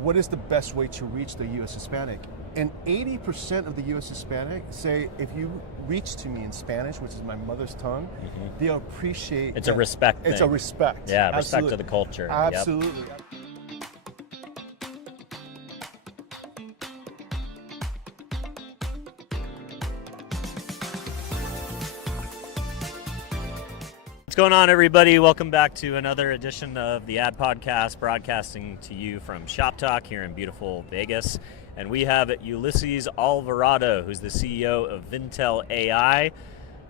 what is the best way to reach the US Hispanic? And 80% of the US Hispanic say, if you reach to me in Spanish, which is my mother's tongue, they'll appreciate. It's a respect thing. It's a respect. Yeah, Absolutely. respect to the culture. Absolutely. Yep. What's going on, everybody? Welcome back to another edition of the Ad Podcast, broadcasting to you from Shoptalk here in beautiful Vegas. And we have Ulysses Alvarado, who's the CEO of Vintel AI.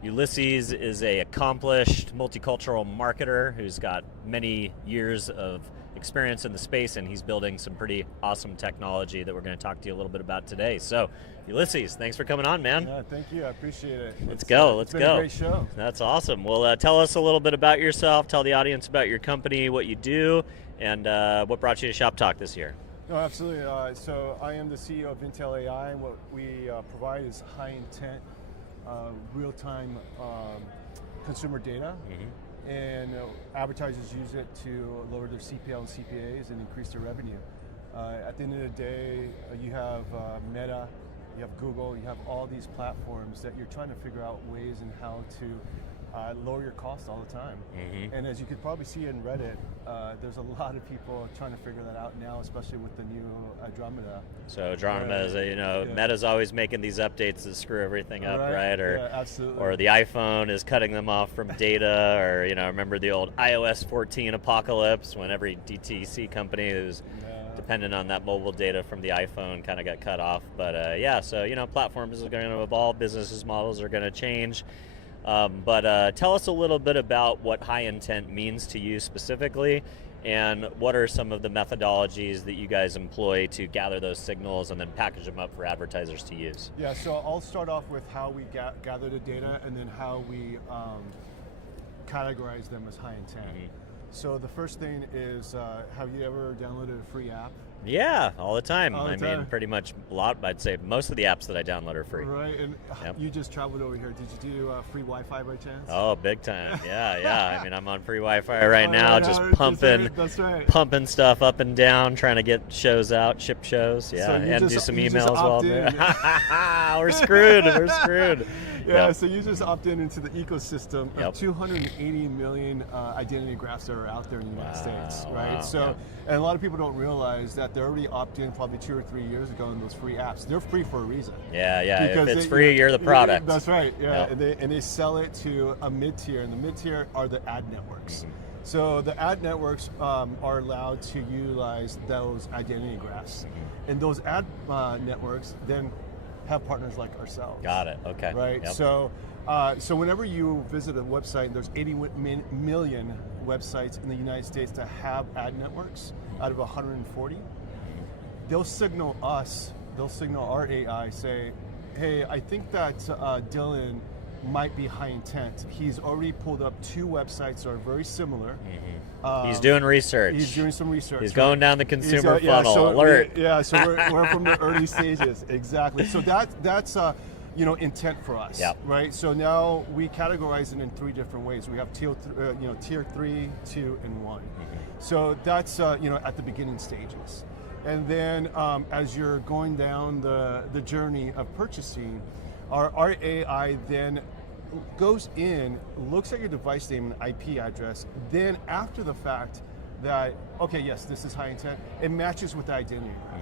Ulysses is an accomplished multicultural marketer who's got many years of experience in the space, and he's building some pretty awesome technology that we're going to talk to you a little bit about today. So, Ulysses, thanks for coming on, man. Yeah, thank you. I appreciate it. Let's go. It's been a great show. That's awesome. Well, tell us a little bit about yourself. Tell the audience about your company, what you do, and what brought you to Shoptalk this year. No, absolutely. So I am the CEO of Vintel AI, and what we provide is high intent, real-time consumer data. And advertisers use it to lower their CPL and CPAs and increase their revenue. At the end of the day, you have Meta, you have Google, you have all these platforms that you're trying to figure out ways and how to lower your costs all the time. And as you could probably see in Reddit, there's a lot of people trying to figure that out now, especially with the new Andromeda. So Andromeda is, Meta's always making these updates that screw everything up, right? Or, absolutely. Or the iPhone is cutting them off from data, or remember the old iOS 14 apocalypse when every DTC company who's dependent on that mobile data from the iPhone kind of got cut off. But so platforms are going to evolve, business models are going to change. But tell us a little bit about what high intent means to you specifically, and what are some of the methodologies that you guys employ to gather those signals and then package them up for advertisers to use. Yeah, so I'll start off with how we gather the data and then how we categorize them as high intent. So the first thing is, have you ever downloaded a free app? Yeah, all the time. All the time. Mean, pretty much a lot. I'd say most of the apps that I download are free. Right, and you just traveled over here. Did you do free Wi-Fi by chance? Oh, big time. Yeah. I mean, I'm on free Wi-Fi right now, just pumping, pumping stuff up and down, trying to get shows out, ship shows. Yeah, so and do some emails while there. We're screwed. We're screwed. Yeah, so you just opt into the ecosystem of 280 million identity graphs that are out there in the United States, right? Wow, so, and a lot of people don't realize that they're already opted in probably 2 or 3 years ago in those free apps. They're free for a reason. Yeah. If it's free, you're the product. That's right. Yeah, and they sell it to a mid-tier, and the mid-tier are the ad networks. So the ad networks are allowed to utilize those identity graphs, and those ad networks then have partners like ourselves. Got it. Okay. Right. Yep. So whenever you visit a website, there's 80 million websites in the United States that have ad networks out of 140. They'll signal us. They'll signal our AI. Say, hey, I think that Dylan might be high intent. He's already pulled up 2 websites that are very similar. He's doing research. He's doing some research. He's going down the consumer funnel. Alert. So we're from the early stages. Exactly. So that's intent for us. Right. So now we categorize it in 3 different ways. We have tier 3, 2, and 1. So that's at the beginning stages. And then as you're going down the journey of purchasing, our AI then goes in, looks at your device name and IP address, then after the fact that, okay, yes, this is high intent, it matches with the identity graph,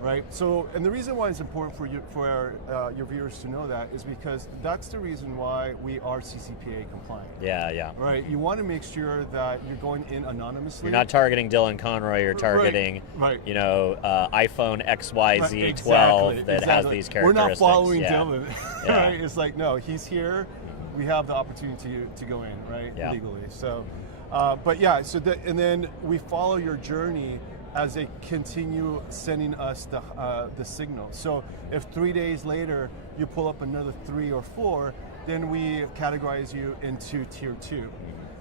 right? So, and the reason why it's important for your viewers to know that is because that's the reason why we are CCPA compliant. Yeah. Right, you want to make sure that you're going in anonymously. You're not targeting Dylan Conroy, you're targeting, iPhone XYZ 12 that has these characteristics. We're not following Dylan, right? It's like, no, he's here, we have the opportunity to go in, right, legally. So, and then we follow your journey as they continue sending us the signal. So if 3 days later you pull up another 3 or 4, then we categorize you into tier 2.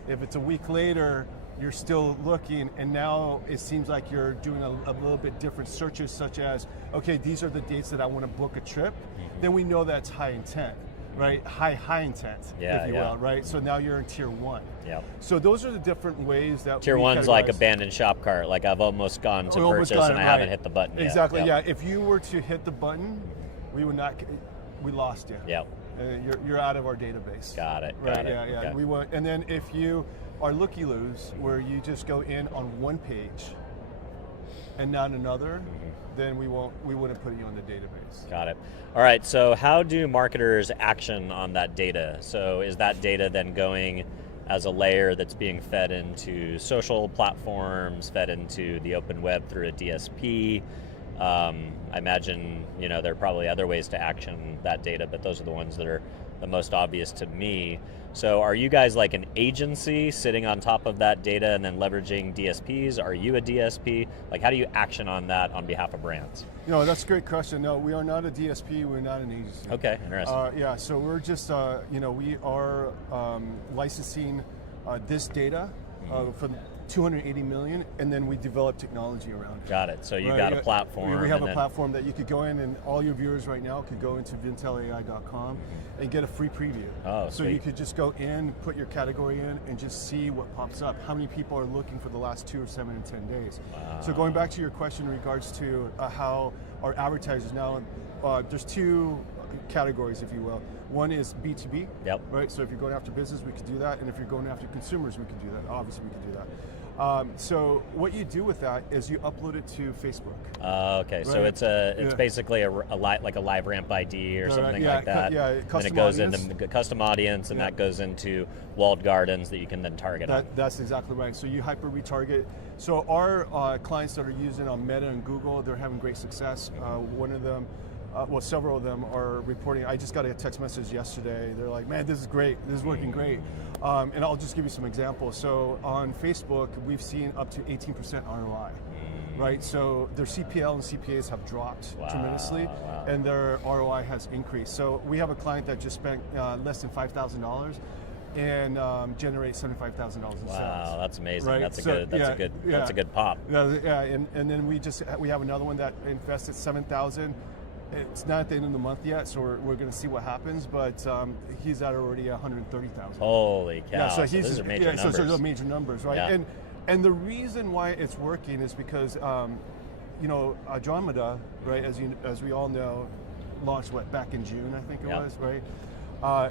If it's a week later, you're still looking, and now it seems like you're doing a little bit different searches, such as, okay, these are the dates that I want to book a trip, then we know that's high intent. right? High intent, if you will, right? So now you're in tier 1. Yeah. So those are the different ways that tier 1's like abandoned shop cart, like I've almost gone to purchase and I haven't hit the button yet. Exactly, yeah. If you were to hit the button, we lost you. Yeah. You're out of our database. Got it. Right. Got it. Yeah. Okay. We want, and then if you are looky-loos, where you just go in on one page and not another, then we wouldn't put you on the database. Got it. All right. So how do marketers action on that data? So is that data then going as a layer that's being fed into social platforms, fed into the open web through a DSP? I imagine, there are probably other ways to action that data, but those are the ones that are the most obvious to me. So are you guys like an agency sitting on top of that data and then leveraging DSPs? Are you a DSP? Like, how do you action on that on behalf of brands? That's a great question. No, we are not a DSP. We're not an agency. Okay, interesting. So we're just, we are licensing this data for 280 million, and then we develop technology around it. Got it. So you got a platform. We have a platform that you could go in, and all your viewers right now could go into vintelai.com and get a free preview. Oh, so sweet. you could just go in, put your category in, and just see what pops up. How many people are looking for the last 2 or 7 and 10 days? Wow. So going back to your question in regards to how our advertisers now, there's 2 categories, if you will. One is B2B, right? So if you're going after business, we could do that. And if you're going after consumers, we could do that. Obviously, we could do that. So what you do with that is you upload it to Facebook. Okay, right? So it's Yeah. basically like a live ramp ID or something like that. Custom and it goes audience. into custom audience, and that goes into walled gardens that you can then target on. That's exactly right. So you hyper retarget. So our clients that are using on Meta and Google, they're having great success. One of them. Several of them are reporting. I just got a text message yesterday. They're like, man, this is great. This is working great. And I'll just give you some examples. So on Facebook, we've seen up to 18% ROI, right? So their CPL and CPAs have dropped tremendously, and their ROI has increased. So we have a client that just spent less than $5,000 and generate $75,000 in sales. Wow, that's amazing. Right? That's a good pop. Yeah, and then we have another one that invested $7,000. It's not at the end of the month yet, so we're going to see what happens. But he's at already 130,000. Holy cow! Yeah, so those are major numbers. So those are major numbers, right? Yeah. And the reason why it's working is because Andromeda, right? As we all know, launched back in June, I think it was, right?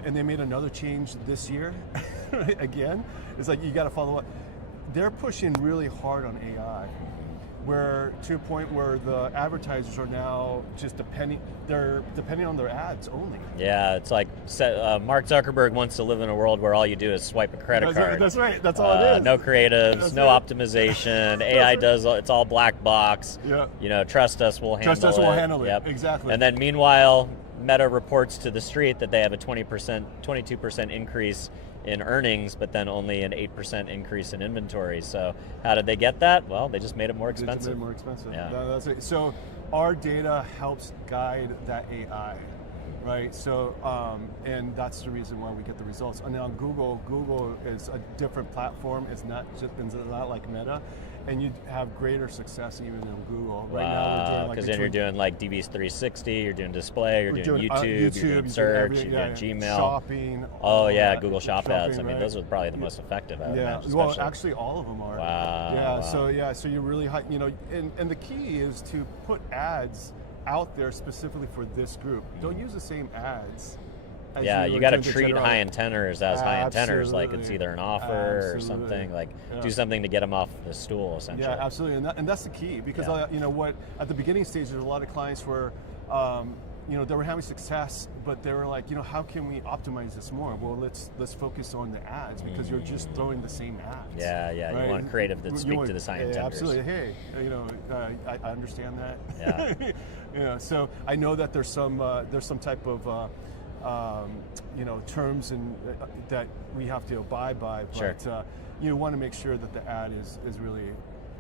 And they made another change this year. Again, it's like you got to follow up. They're pushing really hard on AI. Where to a point where the advertisers are now just depending on their ads only. Yeah, it's like Mark Zuckerberg wants to live in a world where all you do is swipe a credit card. That's right. That's all it is. No creatives, no optimization. AI does. It's all black box. Yeah. Trust us, we'll handle it. Trust us, we'll handle it. Yep. Exactly. And then meanwhile, Meta reports to the street that they have a 22% increase in earnings, but then only an 8% increase in inventory. So how did they get that? Well, they just made it more expensive. They made it more expensive. Yeah. That's it. So our data helps guide that AI, right? So, and that's the reason why we get the results. And now Google is a different platform. It's not like Meta. And you have greater success even in Google. Right now we're doing because then you're doing like DB's 360, you're doing display, you're doing YouTube, you're doing search, you're doing Gmail. Shopping. Google Shop ads. I mean, those are probably the most effective. Well, actually all of them are. Wow. So you're really high, and the key is to put ads out there specifically for this group. Don't use the same ads. You got to treat high intenders as high intenders, like it's either an offer or something, like do something to get them off the stool, essentially. Yeah, absolutely, and that's the key, because what at the beginning stage, there's a lot of clients where they were having success, but they were like, how can we optimize this more? Well, let's focus on the ads, because you're just throwing the same ads. Yeah, right? You want creative that speak to the high intenders. Absolutely. Hey, I understand that. Yeah. So I know that there's some type of terms and that we have to abide by, but you want to make sure that the ad is really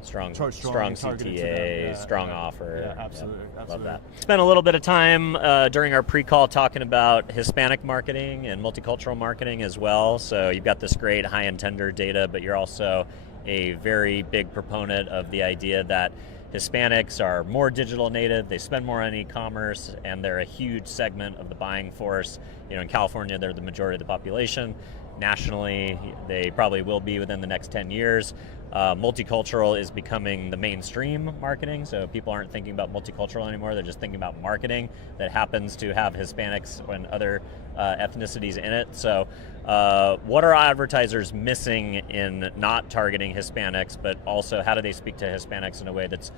strong CTA, strong offer. Yeah, absolutely. Love that. Spent a little bit of time during our pre-call talking about Hispanic marketing and multicultural marketing as well. So you've got this great high intender data, but you're also a very big proponent of the idea that Hispanics are more digital native, they spend more on e-commerce, and they're a huge segment of the buying force. In California, they're the majority of the population. Nationally, they probably will be within the next 10 years. Multicultural is becoming the mainstream marketing, so people aren't thinking about multicultural anymore, they're just thinking about marketing that happens to have Hispanics and other ethnicities in it. So what are advertisers missing in not targeting Hispanics, but also how do they speak to Hispanics in a way that's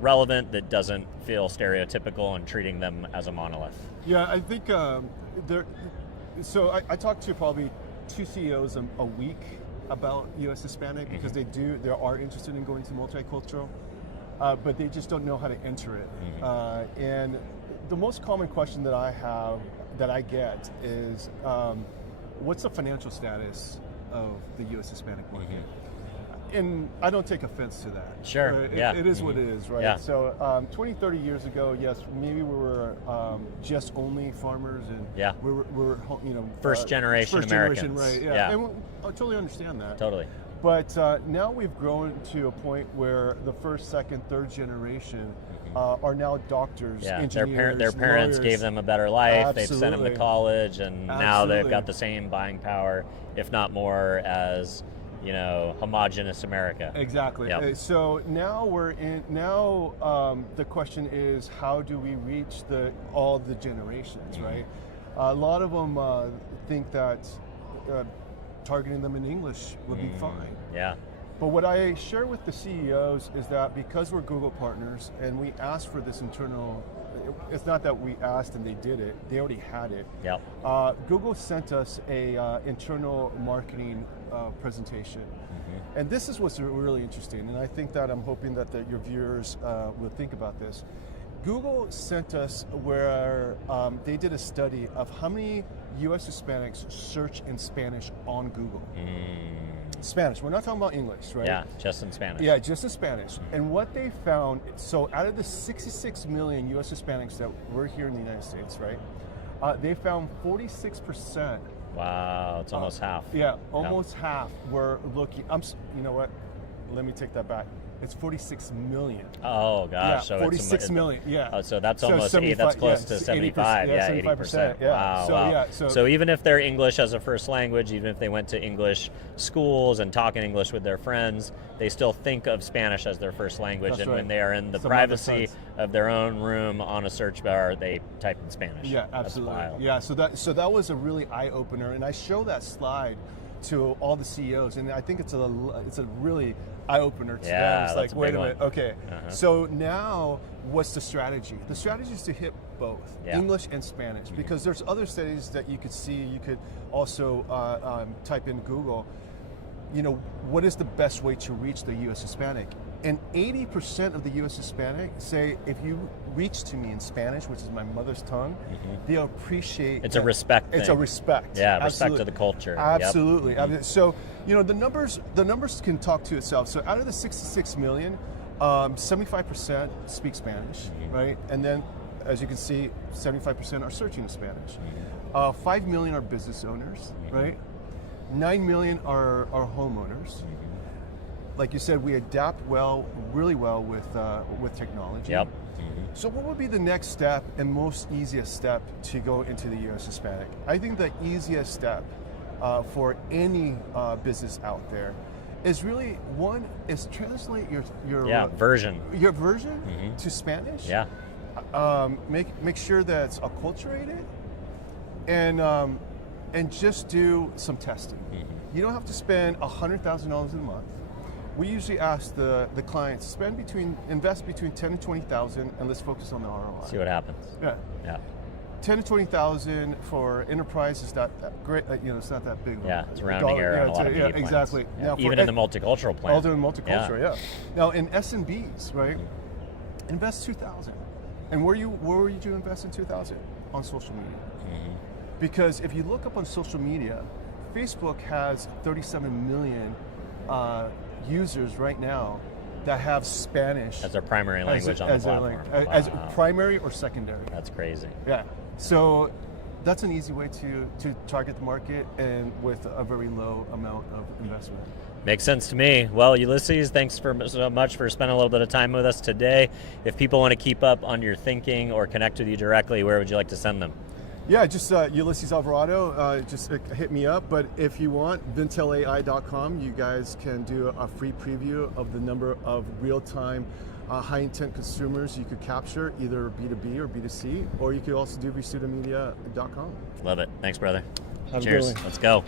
relevant, that doesn't feel stereotypical, and treating them as a monolith? Yeah, I think so I talk to probably 2 CEOs a week about US Hispanic, because they are interested in going to multicultural, but they just don't know how to enter it. And the most common question that I get is, what's the financial status of the US Hispanic market? And I don't take offense to that. Sure, It is what it is, right? Yeah. So 20, 30 years ago, yes, maybe we were just only farmers, and we were first generation Americans. Right? Yeah. And I totally understand that. Totally. But now we've grown to a point where the first, second, third generation are now doctors, engineers, their parents lawyers. gave them a better life. Absolutely. They've sent them to college, and now they've got the same buying power, if not more, as homogenous America. Exactly. Yep. So now the question is, how do we reach all the generations, right? A lot of them think that targeting them in English would be fine. Yeah. But what I share with the CEOs is that because we're Google partners and we asked for this internal, it's not that we asked and they did it, they already had it. Yep. Google sent us a internal marketing presentation. And this is what's really interesting, and I think that I'm hoping that your viewers will think about this. Google sent us where they did a study of how many US Hispanics search in Spanish on Google. Spanish, we're not talking about English, right? Yeah, just in Spanish. Yeah, just in Spanish. And what they found, so out of the 66 million US Hispanics that were here in the United States, right? They found 46%. Wow, it's almost half. Yeah, almost half were looking. You know what? Let me take that back. It's 46 million. Oh gosh, yeah, so 46 million. Yeah. Oh, so that's almost 75, that's close to 75. 80%. Yeah. Wow. So, wow. Yeah, so even if they're English as a first language, even if they went to English schools and talk in English with their friends, they still think of Spanish as their first language. That's and right. when they are in the privacy of their own room on a search bar, they type in Spanish. Yeah, absolutely. That's wild. Yeah. So that was a really eye opener, and I show that slide to all the CEOs, and I think it's a really eye opener to them. It's like, wait a minute, okay. So now, what's the strategy? The strategy is to hit both English and Spanish, because there's other studies that you could see. You could also type in Google. What is the best way to reach the U.S. Hispanic? And 80% of the U.S. Hispanic say, if you reach to me in Spanish, which is my mother's tongue, they'll appreciate. It's a respect thing. It's a respect. Yeah, Absolutely. respect to the culture. Absolutely. Yep. So, the numbers can talk to itself. So out of the 66 million, 75% speak Spanish, right? And then, as you can see, 75% are searching in Spanish. 5 million are business owners, right? 9 million are homeowners. Like you said, we adapt really well with technology. Yep. So what would be the next step and most easiest step to go into the US Hispanic? I think the easiest step for any business out there is really, one, is translate your version. Your version to Spanish. Yeah. Make sure that it's acculturated, and just do some testing. You don't have to spend $100,000 a month. We usually ask the clients invest between 10 and 20,000, and let's focus on the ROI. See what happens. Yeah. 10 to 20,000 for enterprise is not that great. It's not that big. Yeah, it's rounding error on a lot of media plans. Exactly. Yeah. Now, even in the multicultural plan. Also in multicultural, yeah. Now in SMBs, right? Invest 2,000. And where would you invest in 2,000? On social media. Because if you look up on social media, Facebook has 37 million users right now that have Spanish as their primary language on the platform. As primary or secondary. That's crazy. Yeah. So that's an easy way to target the market, and with a very low amount of investment. Makes sense to me. Well, Ulysses, thanks so much for spending a little bit of time with us today. If people want to keep up on your thinking or connect with you directly, where would you like to send them? Yeah, just Ulysses Alvarado, just hit me up. But if you want, vintelai.com, you guys can do a free preview of the number of real-time high intent consumers you could capture, either B2B or B2C, or you could also do vsudamedia.com. Love it. Thanks, brother. Have a Cheers. good one. Let's go.